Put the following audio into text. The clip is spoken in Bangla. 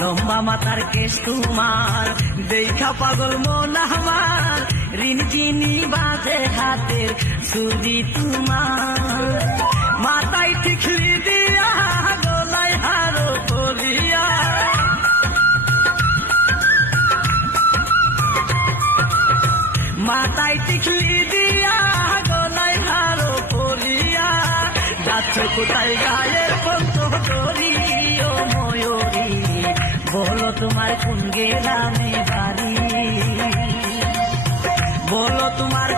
লম্বা মাথার কেশ তোমার, দেখা পাগল মন আমার, রিনঝিনি বাজে হাতের চুড়ি তোমার। মাথায় টিকলি দিয়া, গলায় হারো পরিয়া, মাথায় টিকলি দিয়া, গলায় হারো পরিয়া, যাচ্ছ কোথায় গায়ের কত করি ও ময়ূরী, বলো তোমার কোন গেরামে বাড়ি, বলো তোমার